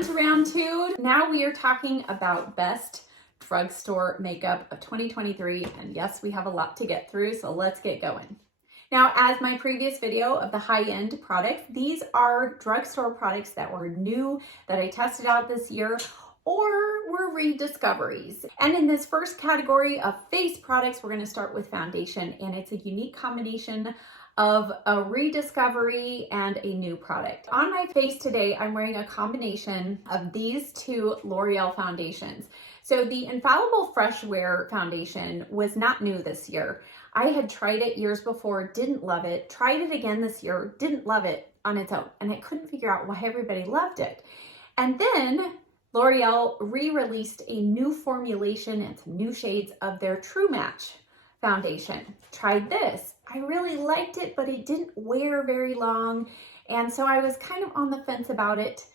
on to round two. Now we are talking about best drugstore makeup of 2023. And yes, we have a lot to get through, so let's get going. Now, as my previous video of the high-end products, these are drugstore products that were new, that I tested out this year, or were rediscoveries. And in this first category of face products, we're going to start with foundation, and it's a unique combination of a rediscovery and a new product. On my face today, I'm wearing a combination of these two L'Oreal foundations. So the Infallible Fresh Wear foundation was not new this year. I had tried it years before, didn't love it, tried it again this year, didn't love it on its own, and I couldn't figure out why everybody loved it. And then L'Oreal re-released a new formulation and some new shades of their True Match foundation. Tried this. I really liked it, but it didn't wear very long, and so I was kind of on the fence about it.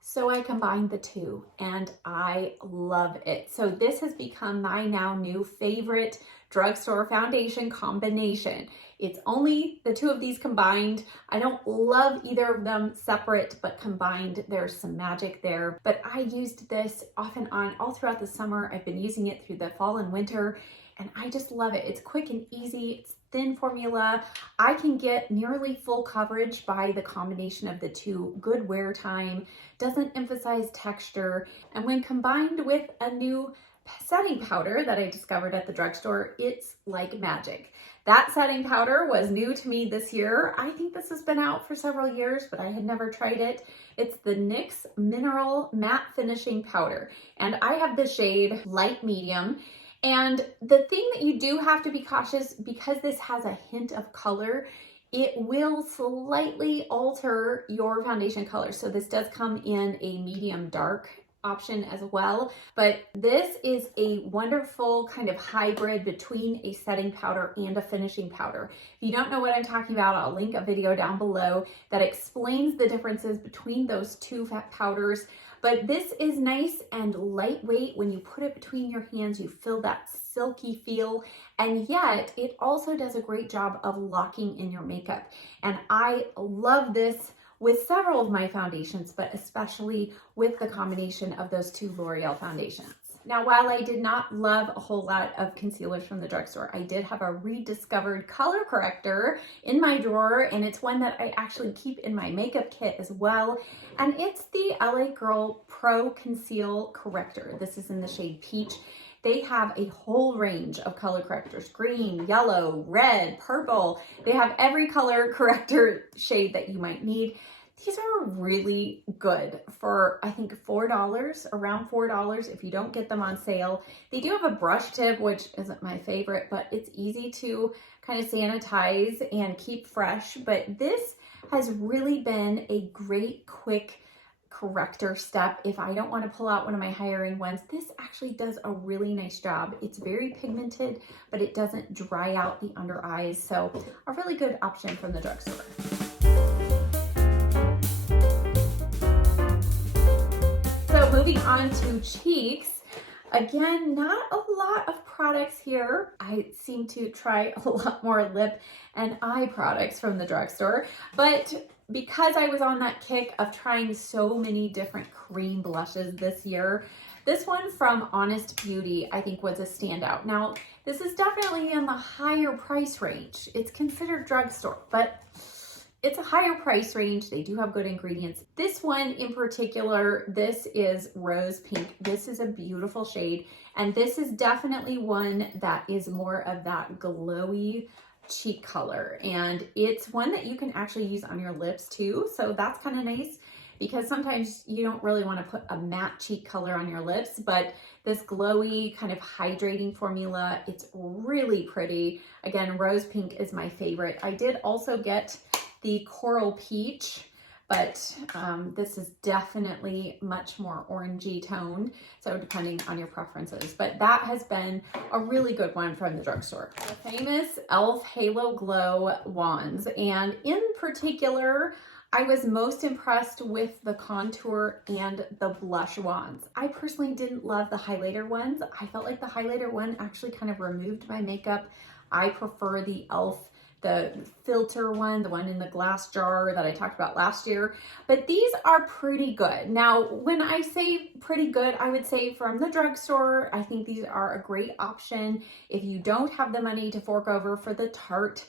So I combined the two, and I love it. So this has become my now new favorite drugstore foundation combination. It's only the two of these combined. I don't love either of them separate, but combined, there's some magic there. But I used this off and on all throughout the summer. I've been using it through the fall and winter, and I just love it. It's quick and easy. It's thin formula. I can get nearly full coverage by the combination of the two. Good wear time, doesn't emphasize texture, and when combined with a new setting powder that I discovered at the drugstore, it's like magic. That setting powder was new to me this year. I think this has been out for several years, but I had never tried it. It's the NYX Mineral Matte Finishing Powder, and I have the shade Light Medium. And the thing that you do have to be cautious, because this has a hint of color, it will slightly alter your foundation color. So this does come in a medium dark option as well, but this is a wonderful kind of hybrid between a setting powder and a finishing powder. If you don't know what I'm talking about, I'll link a video down below that explains the differences between those two powders. But this is nice and lightweight. When you put it between your hands, you feel that silky feel, and yet it also does a great job of locking in your makeup. And I love this with several of my foundations, but especially with the combination of those two L'Oreal foundations. Now, while I did not love a whole lot of concealers from the drugstore, I did have a rediscovered color corrector in my drawer, and it's one that I actually keep in my makeup kit as well. And it's the LA Girl Pro Conceal Corrector. This is in the shade Peach. They have a whole range of color correctors: green, yellow, red, purple. They have every color corrector shade that you might need. These are really good for, I think, $4, around $4 if you don't get them on sale. They do have a brush tip, which isn't my favorite, but it's easy to kind of sanitize and keep fresh. But this has really been a great, quick corrector step. If I don't want to pull out one of my higher end ones, this actually does a really nice job. It's very pigmented, but it doesn't dry out the under eyes. So a really good option from the drugstore. So moving on to cheeks. Again, not a lot of products here. I seem to try a lot more lip and eye products from the drugstore, but because I was on that kick of trying so many different cream blushes this year, this one from Honest Beauty, I think, was a standout. Now, this is definitely in the higher price range. It's considered drugstore, but it's a higher price range. They do have good ingredients. This one in particular, this is Rose Pink. This is a beautiful shade, and this is definitely one that is more of that glowy cheek color, and it's one that you can actually use on your lips too, so that's kind of nice, because sometimes you don't really want to put a matte cheek color on your lips, but this glowy kind of hydrating formula, it's really pretty. Again, Rose Pink is my favorite. I did also get the Coral Peach, but this is definitely much more orangey toned, so depending on your preferences. But that has been a really good one from the drugstore. The famous e.l.f. Halo Glow wands, and in particular, I was most impressed with the contour and the blush wands. I personally didn't love the highlighter ones. I felt like the highlighter one actually kind of removed my makeup. I prefer the e.l.f. the filter one, the one in the glass jar that I talked about last year, but these are pretty good. Now, when I say pretty good, I would say from the drugstore, I think these are a great option if you don't have the money to fork over for the Tarte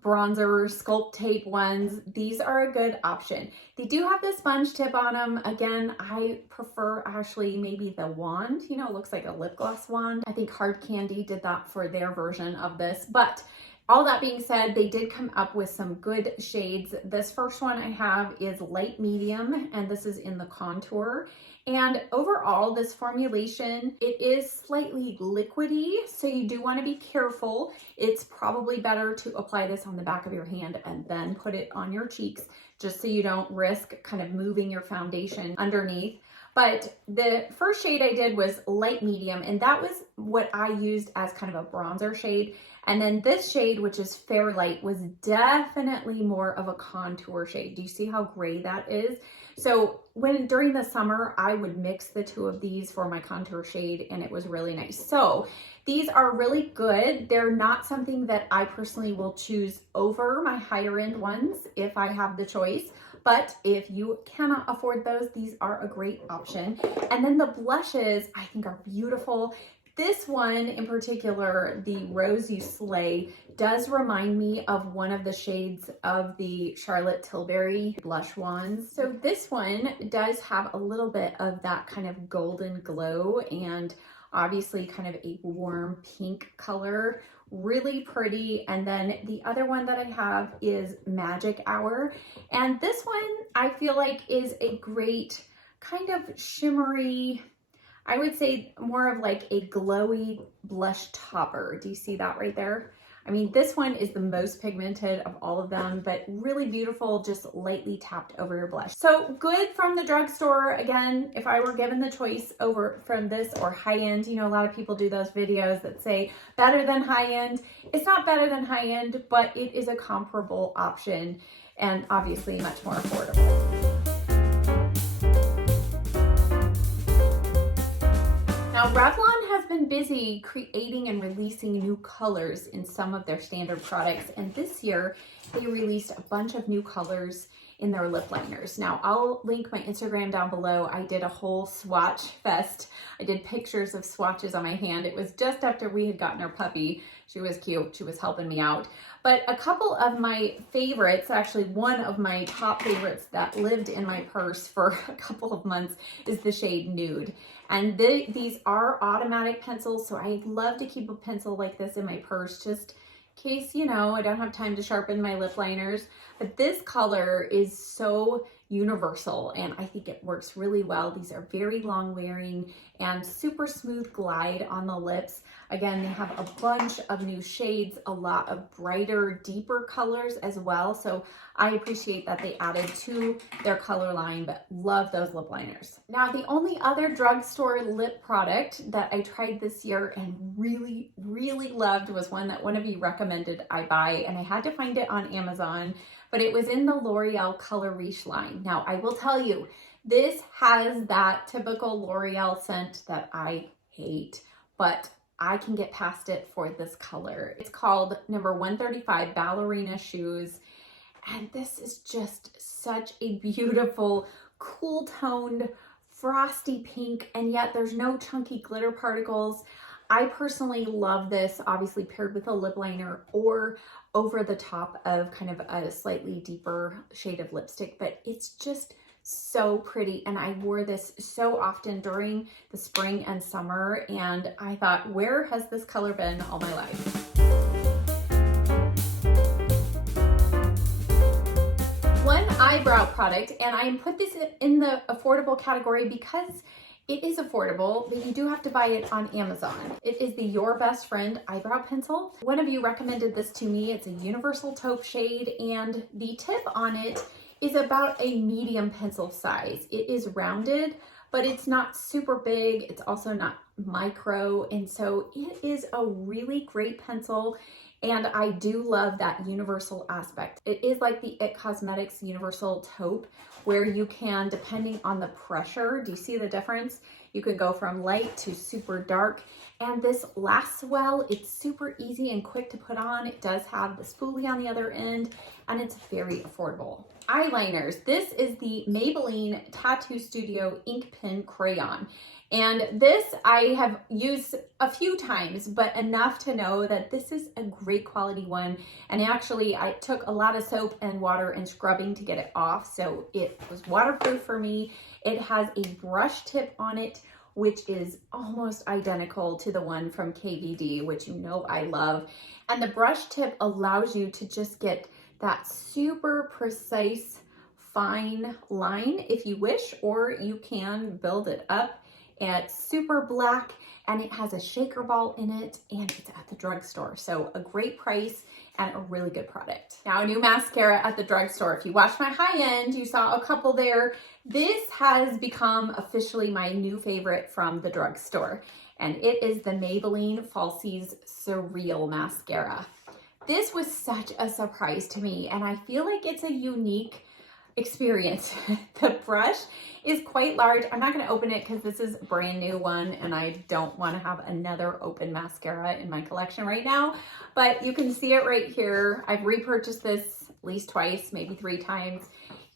bronzer sculpt tape ones. These are a good option. They do have the sponge tip on them. Again, I prefer actually maybe the wand, you know, it looks like a lip gloss wand. I think Hard Candy did that for their version of this, but all that being said, they did come up with some good shades. This first one I have is light medium, and this is in the contour. And overall, this formulation, it is slightly liquidy, so you do want to be careful. It's probably better to apply this on the back of your hand and then put it on your cheeks, just so you don't risk kind of moving your foundation underneath. But the first shade I did was light medium, and that was what I used as kind of a bronzer shade. And then this shade, which is Fair Light, was definitely more of a contour shade. Do you see how gray that is? So during the summer, I would mix the two of these for my contour shade, and it was really nice. So these are really good. They're not something that I personally will choose over my higher end ones if I have the choice. But if you cannot afford those, these are a great option. And then the blushes, I think, are beautiful. This one in particular, the Rose You Slay, does remind me of one of the shades of the Charlotte Tilbury blush wands. So this one does have a little bit of that kind of golden glow and obviously kind of a warm pink color. Really pretty. And then the other one that I have is Magic Hour. And this one I feel like is a great kind of shimmery, I would say more of like a glowy blush topper. Do you see that right there? I mean, this one is the most pigmented of all of them, but really beautiful, just lightly tapped over your blush. So good from the drugstore. Again, if I were given the choice over from this or high end, you know, a lot of people do those videos that say better than high end. It's not better than high end, but it is a comparable option and obviously much more affordable. Now, Revlon has been busy creating and releasing new colors in some of their standard products, and this year they released a bunch of new colors in their lip liners. Now, I'll link my Instagram down below. I did a whole swatch fest. I did pictures of swatches on my hand. It was just after we had gotten our puppy. She was cute. She was helping me out. But a couple of my favorites, actually one of my top favorites that lived in my purse for a couple of months is the shade Nude. And these are automatic pencils, so I love to keep a pencil like this in my purse just in case, you know, I don't have time to sharpen my lip liners. But this color is so universal and I think it works really well. These are very long wearing and super smooth glide on the lips. Again, they have a bunch of new shades, a lot of brighter, deeper colors as well. So I appreciate that they added to their color line, but love those lip liners. Now, the only other drugstore lip product that I tried this year and really, really loved was one that one of you recommended I buy, and I had to find it on Amazon, but it was in the L'Oreal Color Riche line. Now, I will tell you, this has that typical L'Oreal scent that I hate, but I can get past it for this color. It's called number 135 Ballerina Shoes. And this is just such a beautiful, cool toned, frosty pink, and yet there's no chunky glitter particles. I personally love this, obviously paired with a lip liner or over the top of kind of a slightly deeper shade of lipstick, but it's just so pretty. And I wore this so often during the spring and summer, and I thought, where has this color been all my life? One eyebrow product, and I put this in the affordable category because it is affordable, but you do have to buy it on Amazon. It is the Your Best Friend eyebrow pencil. One of you recommended this to me. It's a universal taupe shade, and the tip on it is about a medium pencil size. It is rounded, but it's not super big. It's also not micro, and so it is a really great pencil. And I do love that universal aspect. It is like the IT Cosmetics universal taupe, where you can, depending on the pressure, do you see the difference? You can go from light to super dark, and this lasts well. It's super easy and quick to put on. It does have the spoolie on the other end, and it's very affordable. Eyeliners. This is the Maybelline Tattoo Studio Ink Pen Crayon. And this I have used a few times, but enough to know that this is a great quality one. And actually, I took a lot of soap and water and scrubbing to get it off, so it was waterproof for me. It has a brush tip on it, which is almost identical to the one from KVD, which you know I love. And the brush tip allows you to just get that super precise, fine line if you wish, or you can build it up. It's super black, and it has a shaker ball in it, and it's at the drugstore. So a great price and a really good product. Now, a new mascara at the drugstore. If you watched my high end, you saw a couple there. This has become officially my new favorite from the drugstore, and it is the Maybelline Falsies Surreal Mascara. This was such a surprise to me, and I feel like it's a unique experience. The brush is quite large. I'm not going to open it because this is a brand new one and I don't want to have another open mascara in my collection right now, but you can see it right here. I've repurchased this at least twice, maybe 3 times.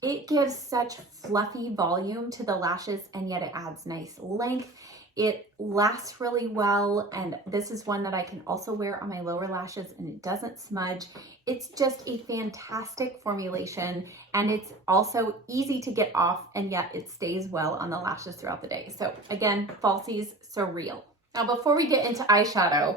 It gives such fluffy volume to the lashes, and yet it adds nice length. It lasts really well, and this is one that I can also wear on my lower lashes and it doesn't smudge. It's just a fantastic formulation, and it's also easy to get off, and yet it stays well on the lashes throughout the day. So again, Falsies Surreal. Now, before we get into eyeshadow,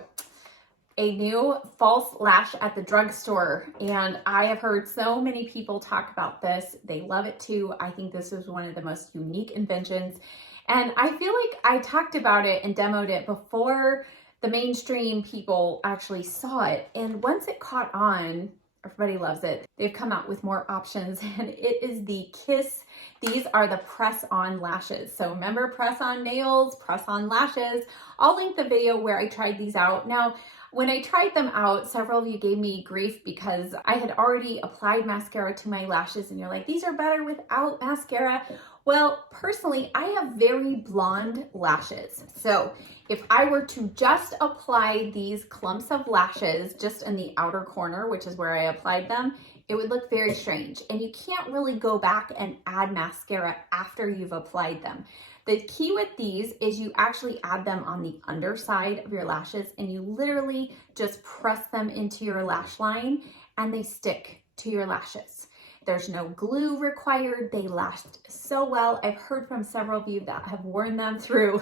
a new false lash at the drugstore, and I have heard so many people talk about this. They love it too. I think this is one of the most unique inventions. And I feel like I talked about it and demoed it before the mainstream people actually saw it. And once it caught on, everybody loves it. They've come out with more options, and it is the Kiss. These are the press-on lashes. So remember, press-on nails, press-on lashes. I'll link the video where I tried these out. Now, when I tried them out, several of you gave me grief because I had already applied mascara to my lashes, and you're like, these are better without mascara. Well, personally, I have very blonde lashes. So if I were to just apply these clumps of lashes just in the outer corner, which is where I applied them, it would look very strange. And you can't really go back and add mascara after you've applied them. The key with these is you actually add them on the underside of your lashes, and you literally just press them into your lash line and they stick to your lashes. There's no glue required. They last so well. I've heard from several of you that have worn them through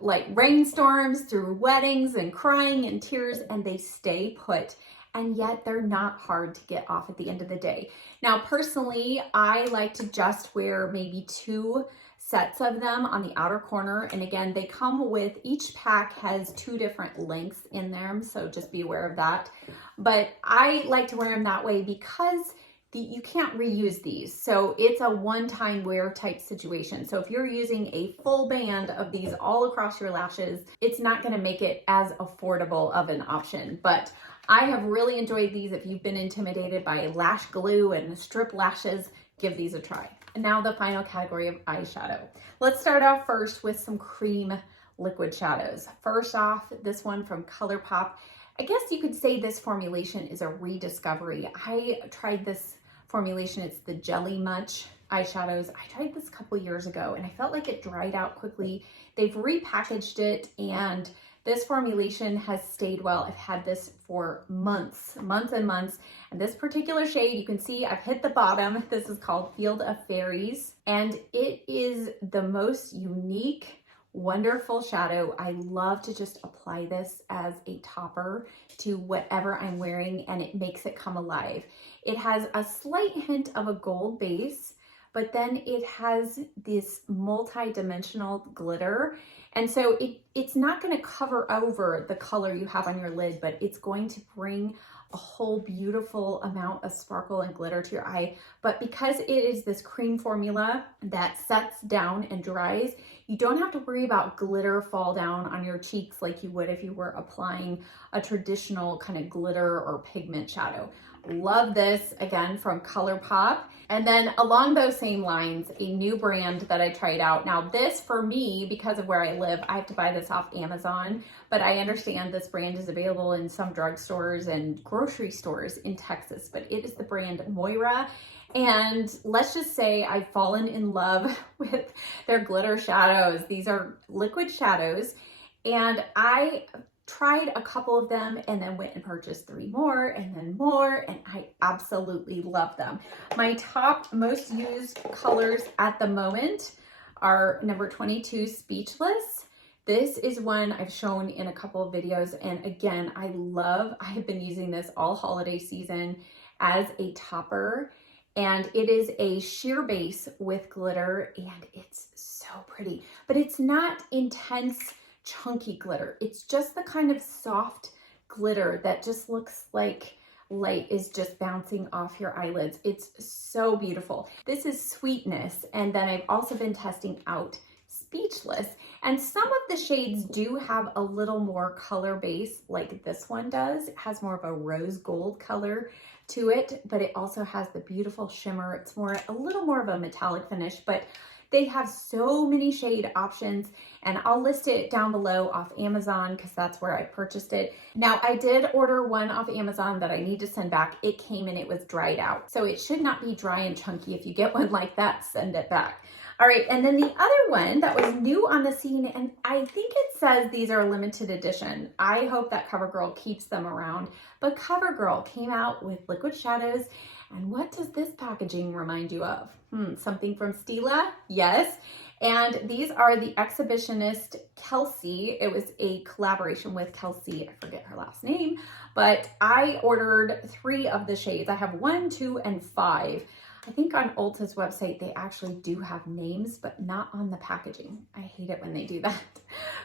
like rainstorms, through weddings and crying and tears, and they stay put. And yet they're not hard to get off at the end of the day. Now, personally, I like to just wear maybe 2 sets of them on the outer corner. And again, they come with, each pack has 2 different lengths in them, so just be aware of that. But I like to wear them that way because you can't reuse these. So it's a one-time wear type situation. So if you're using a full band of these all across your lashes, it's not going to make it as affordable of an option. But I have really enjoyed these. If you've been intimidated by lash glue and strip lashes, give these a try. And now the final category of eyeshadow. Let's start off first with some cream liquid shadows. First off, this one from ColourPop. I guess you could say this formulation is a rediscovery. I tried this formulation. It's the Jelly Much eyeshadows. I tried this a couple years ago and I felt like it dried out quickly. They've repackaged it, and this formulation has stayed well. I've had this for months and months. And this particular shade, you can see I've hit the bottom. This is called Field of Fairies, and it is the most unique, wonderful shadow. I love to just apply this as a topper to whatever I'm wearing, and it makes it come alive. It has a slight hint of a gold base, but then it has this multi-dimensional glitter. And so it's not going to cover over the color you have on your lid, but it's going to bring a whole beautiful amount of sparkle and glitter to your eye. But because it is this cream formula that sets down and dries, you don't have to worry about glitter fall down on your cheeks like you would if you were applying a traditional kind of glitter or pigment shadow. Love this, again, from ColourPop. And then along those same lines, a new brand that I tried out. Now this, for me, because of where I live, I have to buy this off Amazon, but I understand this brand is available in some drugstores and grocery stores in Texas, but it is the brand Moira. And let's just say I've fallen in love with their glitter shadows. These are liquid shadows, and I tried a couple of them and then went and purchased 3 more and then more, and I absolutely love them. My top most used colors at the moment are number 22, Speechless. This is one I've shown in a couple of videos, and again, I have been using this all holiday season as a topper, and it is a sheer base with glitter, and it's so pretty, but it's not intense chunky glitter. It's just the kind of soft glitter that just looks like light is just bouncing off your eyelids. It's so beautiful. This is Sweetness, and then I've also been testing out Speechless, and some of the shades do have a little more color base like this one does. It has more of a rose gold color to it, but it also has the beautiful shimmer. It's a little more of a metallic finish, but they have so many shade options, and I'll list it down below off Amazon because that's where I purchased it. Now, I did order one off Amazon that I need to send back. It came and it was dried out, so it should not be dry and chunky. If you get one like that, send it back. All right, and then the other one that was new on the scene, and I think it says these are limited edition. I hope that CoverGirl keeps them around, but CoverGirl came out with liquid shadows. And what does this packaging remind you of? Something from Stila? Yes. And these are the Exhibitionist Kelsey. It was a collaboration with Kelsey. I forget her last name, but I ordered 3 of the shades. I have 1, 2, and 5. I think on Ulta's website, they actually do have names, but not on the packaging. I hate it when they do that.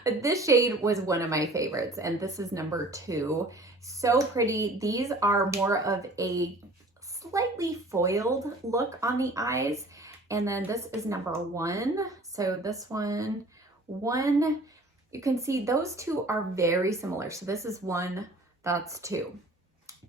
But this shade was one of my favorites, and this is number 2. So pretty. These are more of a slightly foiled look on the eyes, and then this is number 1. So this one, you can see those 2 are very similar. So this is 1, that's 2.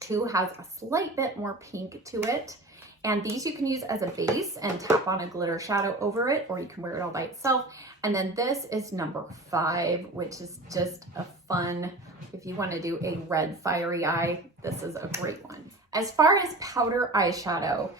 2 has a slight bit more pink to it, and these you can use as a base and tap on a glitter shadow over it, or you can wear it all by itself. And then this is number 5, which is just a fun, if you want to do a red fiery eye, this is a great one. As far as powder eyeshadow,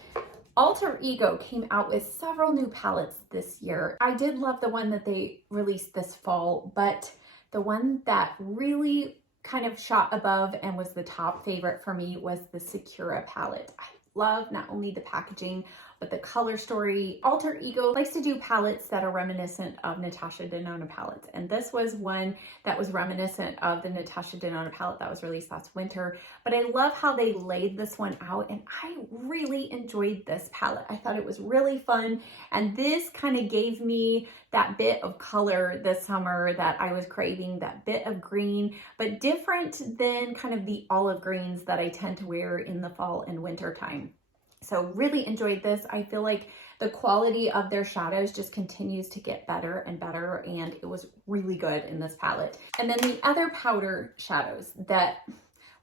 Alter Ego came out with several new palettes this year. I did love the one that they released this fall, but the one that really kind of shot above and was the top favorite for me was the Sakura palette. I love not only the packaging, but the color story. Alter Ego likes to do palettes that are reminiscent of Natasha Denona palettes. And this was one that was reminiscent of the Natasha Denona palette that was released last winter. But I love how they laid this one out, and I really enjoyed this palette. I thought it was really fun. And this kind of gave me that bit of color this summer that I was craving, that bit of green, but different than kind of the olive greens that I tend to wear in the fall and winter time. So really enjoyed this. I feel like the quality of their shadows just continues to get better and better, and it was really good in this palette. And then the other powder shadows that,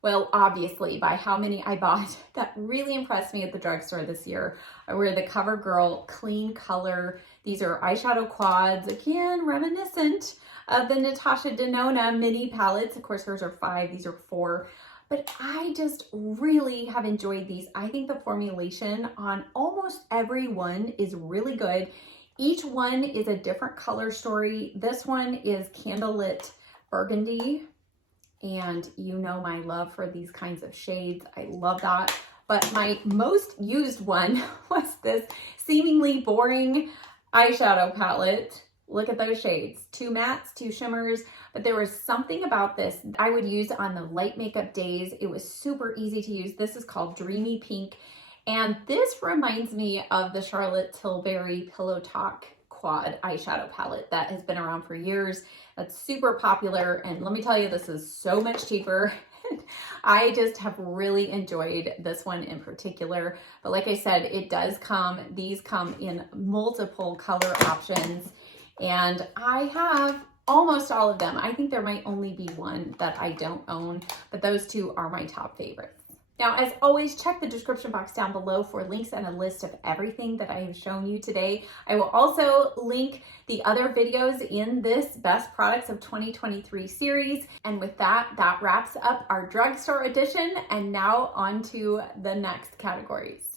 well, obviously by how many I bought, that really impressed me at the drugstore this year were the CoverGirl Clean Color. These are eyeshadow quads, again, reminiscent of the Natasha Denona mini palettes. Of course, hers are 5, these are 4. But I just really have enjoyed these. I think the formulation on almost every one is really good. Each one is a different color story. This one is Candlelit Burgundy, and you know my love for these kinds of shades. I love that. But my most used one was this seemingly boring eyeshadow palette. Look at those shades, 2 mattes, 2 shimmers, but there was something about this I would use on the light makeup days. It was super easy to use. This is called Dreamy Pink, and this reminds me of the Charlotte Tilbury Pillow Talk Quad eyeshadow palette that has been around for years. That's super popular, and let me tell you, this is so much cheaper. I just have really enjoyed this one in particular, but like I said, it does come, these come in multiple color options, and I have almost all of them. I think there might only be one that I don't own, but those 2 are my top favorites. Now, as always, check the description box down below for links and a list of everything that I have shown you today. I will also link the other videos in this Best Products of 2023 series. And with that, that wraps up our drugstore edition. And now on to the next categories.